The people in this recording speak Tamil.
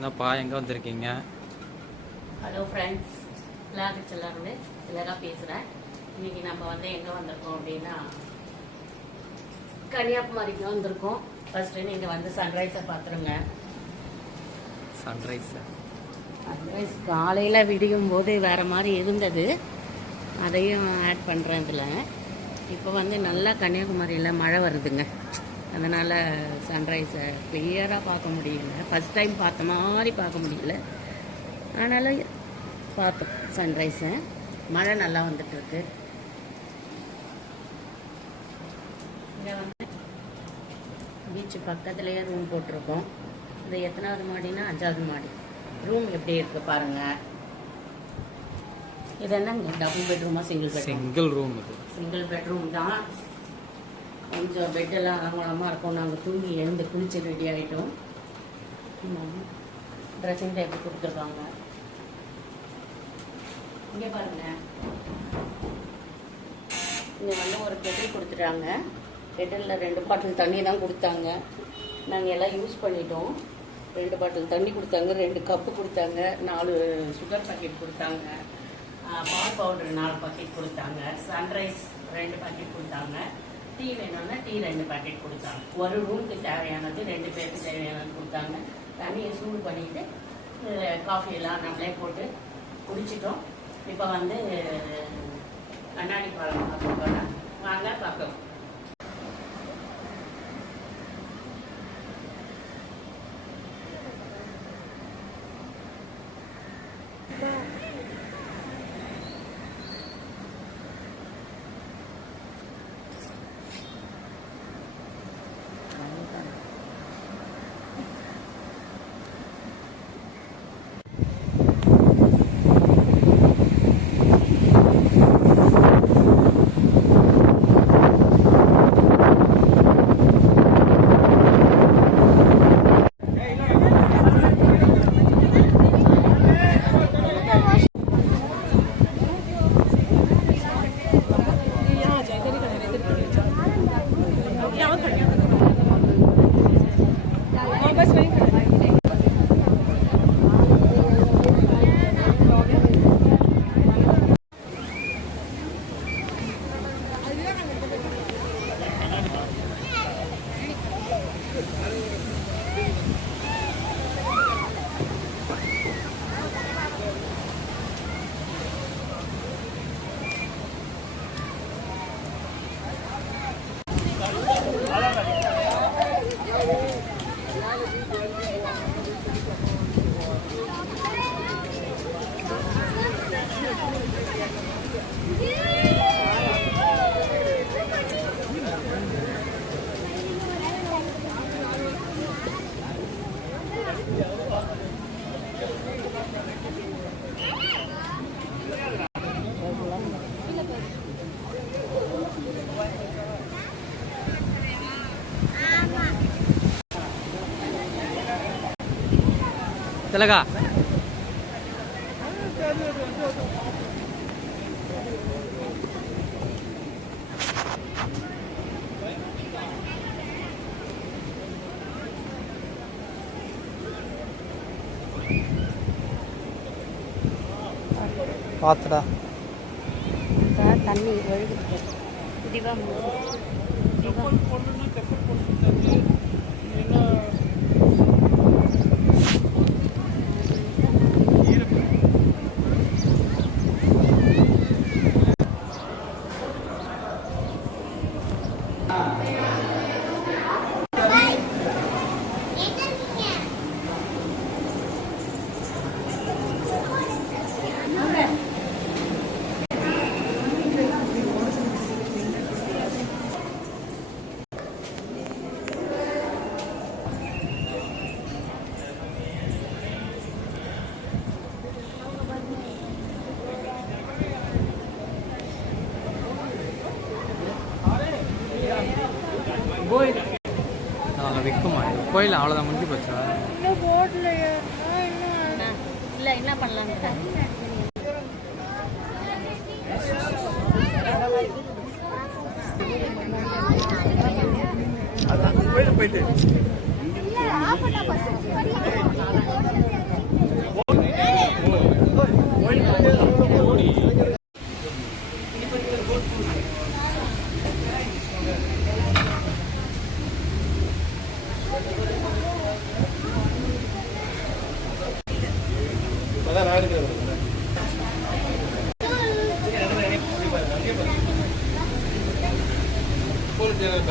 என்னப்பா எங்கே வந்திருக்கீங்க? ஹலோ ஃப்ரெண்ட்ஸ் விளையாட்டு செல்லாருந்து இலகா பேசுகிறேன் இன்னைக்கு நம்ம வந்து எங்கே வந்திருக்கோம் அப்படின்னா கன்னியாகுமரிக்கு வந்திருக்கோம். ஃபர்ஸ்ட்டு நீங்கள் வந்து சன்ரைஸை பார்த்துருங்க. சன்ரைஸ் சன்ரைஸ் காலையில் விடியும் போது வேறு மாதிரி இருந்தது. அதையும் ஆட் பண்ணுறேன் இதில். இப்போ வந்து நல்லா கன்னியாகுமரியில் மழை வருதுங்க. அதனால் சன்ரைஸை கிளியராக பார்க்க முடியல. ஃபஸ்ட் டைம் பார்த்த மாதிரி பார்க்க முடியல. ஆனாலும் பார்த்தோம் சன்ரைஸை மழை நல்லா வந்துட்டு இருக்கு. இங்கே வந்து பீச்சு பக்கத்துலேயே ரூம் போட்டிருக்கோம். இது எத்தனாவது மாடினா அஞ்சாவது மாடி. ரூம் எப்படி இருக்கு பாருங்க. இது என்னங்க? Double பெட்ரூமா single bedroom single room single bedroom தான். கொஞ்சம் பெட்டெல்லாம் அலங்கோலமாக இருக்கும். நாங்கள் தூங்கி எழுந்து குளிச்சு ரெடி ஆகிட்டோம் ட்ரெஸ்ஸிங் டேபிள் கொடுத்துருக்காங்க. இங்கே பாருங்க. இங்கே வந்து ஒரு கெட்டில் கொடுத்துட்டாங்க. கெட்டிலில் ரெண்டு பாட்டில் தண்ணி தான் கொடுத்தாங்க. நாங்கள் எல்லாம் யூஸ் பண்ணிட்டோம். ரெண்டு பாட்டில் தண்ணி கொடுத்தாங்க ரெண்டு கப்பு கொடுத்தாங்க நாலு சுகர் பாக்கெட் கொடுத்தாங்க. பால் பவுடர் நாலு பாக்கெட் கொடுத்தாங்க. சன்ரைஸ் ரெண்டு பாக்கெட் கொடுத்தாங்க. டீ வேணும்னா டீ ரெண்டு பாக்கெட் கொடுத்தாங்க ஒரு ரூமுக்கு தேவையானது ரெண்டு பேருக்கு தேவையானது கொடுத்தாங்க. தண்ணியை சூடு பண்ணிட்டு காஃபி எல்லாம் நம்மளே போட்டு குடிச்சிட்டோம். இப்போ வந்து கண்ணாடி பாலம் பார்க்க போகிறோம் வாங்க பார்க்கலாம். चलेगा பார்த்துடா தண்ணி ஒழுகுது திவா நாங்கள் விற்குமா கோயில் அவ்வளோதான் முடிஞ்சு போச்சா? இல்லை என்ன பண்ணலான்னு போயிட்டு. Por el día del